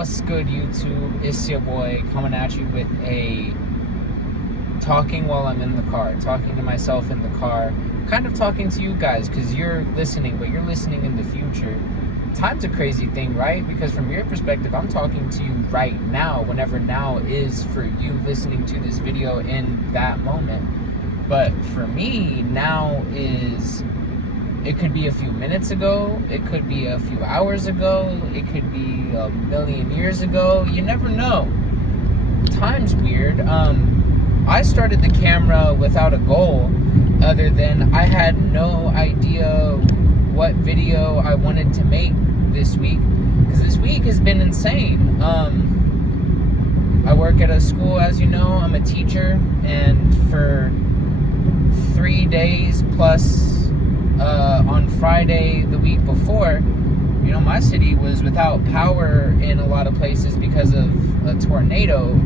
What's good, YouTube? It's your boy coming at you with a talking while I'm in the car, talking to myself in the car, kind of talking to you guys because you're listening, but you're listening in the future. Time's a crazy thing, right? Because from your perspective, I'm talking to you right now, whenever now is for you listening to this video in that moment. But for me, now is... it could be a few minutes ago, it could be a few hours ago, it could be a million years ago. You never know. Time's weird. I started the camera without a goal other than I had no idea what video I wanted to make this week, because this week has been insane. I work at a school, as you know. I'm a teacher, and for 3 days plus on Friday the week before, you know, my city was without power in a lot of places because of a tornado,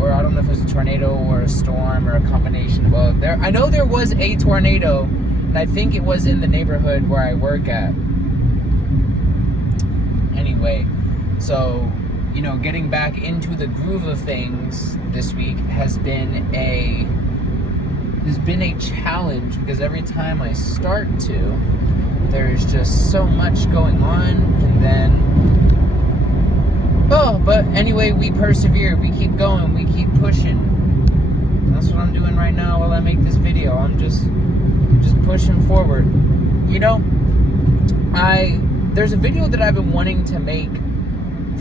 or I don't know if it was a tornado or a storm or a combination of both. I know there was a tornado, and I think it was in the neighborhood where I work at. Anyway, so, you know, getting back into the groove of things this week has been a challenge, because every time I start to, there's just so much going on, and then, but anyway, we persevere, we keep going, we keep pushing. And that's what I'm doing right now while I make this video. I'm just pushing forward. You know, there's a video that I've been wanting to make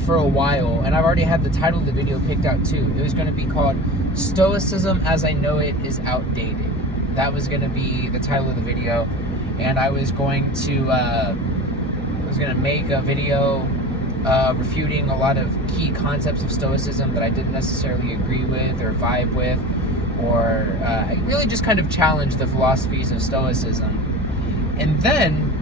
for a while, and I've already had the title of the video picked out too. It was going to be called Stoicism as I Know It is Outdated. That was going to be the title of the video, and I was going to make a video refuting a lot of key concepts of Stoicism that I didn't necessarily agree with or vibe with, or really just kind of challenge the philosophies of Stoicism. And then,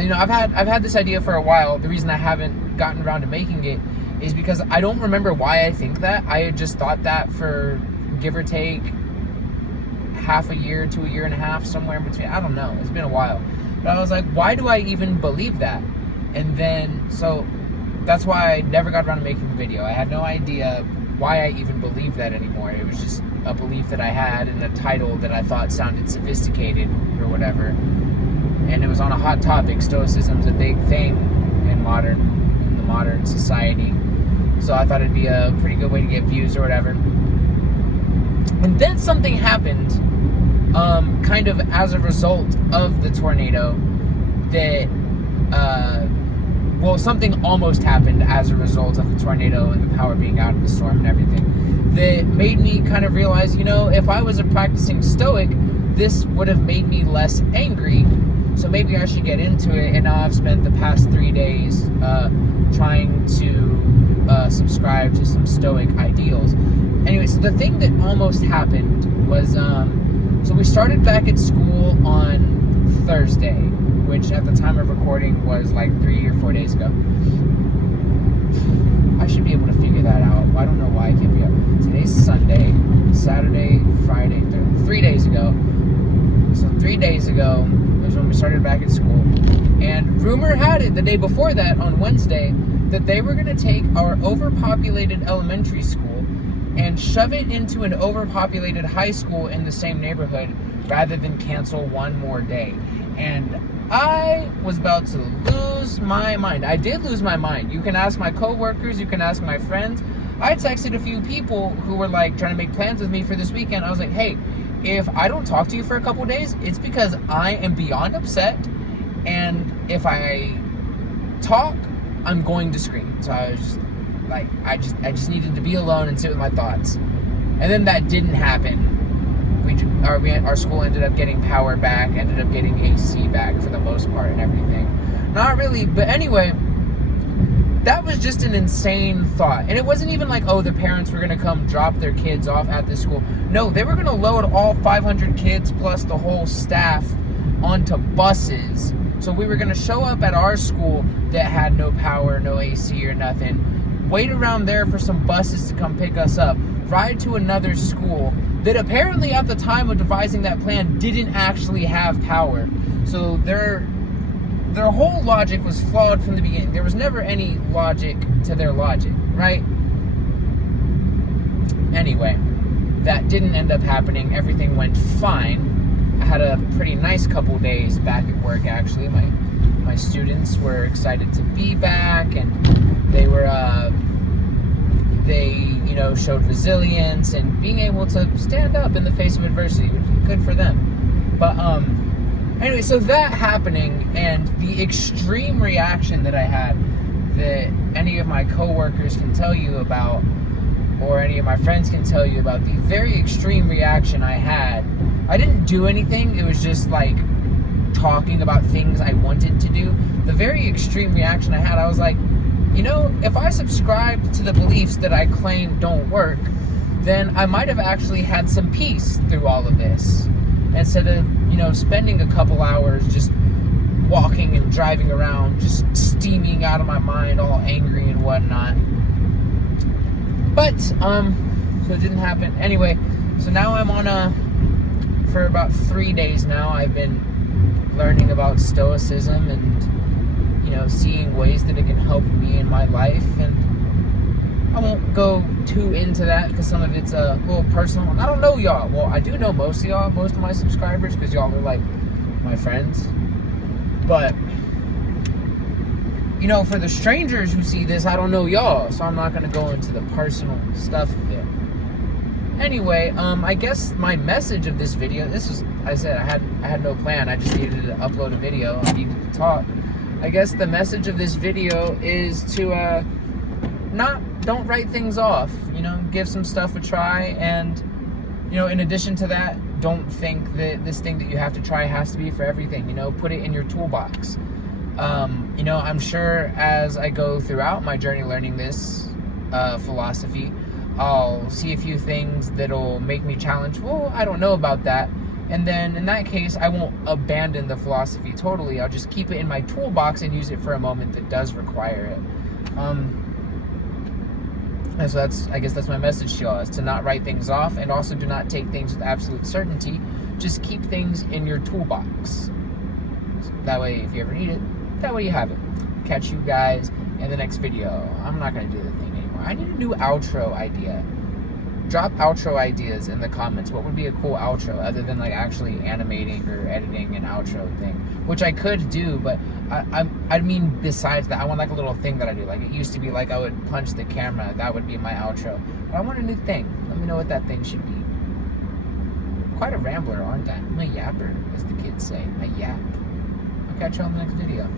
you know, I've had this idea for a while. The reason I haven't gotten around to making it is because I don't remember why I think that. I had just thought that for, give or take, half a year to a year and a half, somewhere in between. I don't know. It's been a while. But I was like, why do I even believe that? And then, so that's why I never got around to making the video. I had no idea why I even believed that anymore. It was just a belief that I had and a title that I thought sounded sophisticated or whatever. And it was on a hot topic. Stoicism's a big thing in the modern society. So I thought it'd be a pretty good way to get views or whatever. And then something happened, kind of as a result of the tornado, that, something almost happened as a result of the tornado and the power being out in the storm and everything, that made me kind of realize, you know, if I was a practicing Stoic, this would have made me less angry. So maybe I should get into it. And now I've spent the past 3 days trying to subscribe to some Stoic ideals. Anyway, so the thing that almost happened was, so we started back at school on Thursday, which at the time of recording was like 3 or 4 days ago. I should be able to figure that out. I don't know why I can't figure it out. Today's Sunday, Saturday, Friday, 3 days ago. So 3 days ago was when we started back at school. And rumor had it the day before that, on Wednesday, that they were going to take our overpopulated elementary school and shove it into an overpopulated high school in the same neighborhood rather than cancel one more day. And I was about to lose my mind. I did lose my mind. You can ask my coworkers, you can ask my friends. I texted a few people who were like trying to make plans with me for this weekend. I was like, hey, if I don't talk to you for a couple days, it's because I am beyond upset, and if I talk, I'm going to scream. So I was just like, I just needed to be alone and sit with my thoughts. And then that didn't happen. Our school ended up getting power back, ended up getting AC back for the most part and everything. Not really, but anyway, that was just an insane thought. And it wasn't even like, oh, the parents were going to come drop their kids off at this school. No, they were going to load all 500 kids plus the whole staff onto buses. So we were going to show up at our school that had no power, no AC or nothing, wait around there for some buses to come pick us up, ride to another school that apparently at the time of devising that plan didn't actually have power. So their whole logic was flawed from the beginning. There was never any logic to their logic, right? Anyway, that didn't end up happening. Everything went fine. I had a pretty nice couple days back at work, actually. My students were excited to be back, and they showed resilience and being able to stand up in the face of adversity, which is good for them. But anyway, so that happening and the extreme reaction that I had, that any of my coworkers can tell you about, or any of my friends can tell you about, the very extreme reaction I had. I didn't do anything. It was just like talking about things I wanted to do. The very extreme reaction I had, I was like, if I subscribed to the beliefs that I claim don't work, then I might have actually had some peace through all of this. Instead of, spending a couple hours just walking and driving around, just steaming out of my mind, all angry and whatnot. But, so it didn't happen. Anyway, so now I'm for about 3 days now, I've been learning about Stoicism and, seeing ways that it can help me in my life. And I won't go too into that because some of it's a little personal. And I don't know y'all. Well, I do know most of y'all, most of my subscribers, because y'all are like my friends. But, for the strangers who see this, I don't know y'all, so I'm not going to go into the personal stuff of it. Anyway, I guess my message of this video, I had no plan. I just needed to upload a video. I needed to talk. I guess the message of this video is to don't write things off. Give some stuff a try, and in addition to that, don't think that this thing that you have to try has to be for everything. Put it in your toolbox. I'm sure as I go throughout my journey learning this philosophy, I'll see a few things that'll make me challenge, well, I don't know about that. And then in that case, I won't abandon the philosophy totally. I'll just keep it in my toolbox and use it for a moment that does require it. And so I guess that's my message to y'all, is to not write things off, and also do not take things with absolute certainty. Just keep things in your toolbox. So that way, if you ever need it, that way you have it. Catch you guys in the next video. I'm not going to do the thing anymore. I need a new outro idea. Drop outro ideas in the comments. What would be a cool outro other than like actually animating or editing an outro thing, which I could do, but I mean besides that, I want like a little thing that I do. Like it used to be like I would punch the camera. That would be my outro. But I want a new thing. Let me know what that thing should be. Quite a rambler, aren't I? I'm a yapper, as the kids say. I yap. I'll catch you on the next video.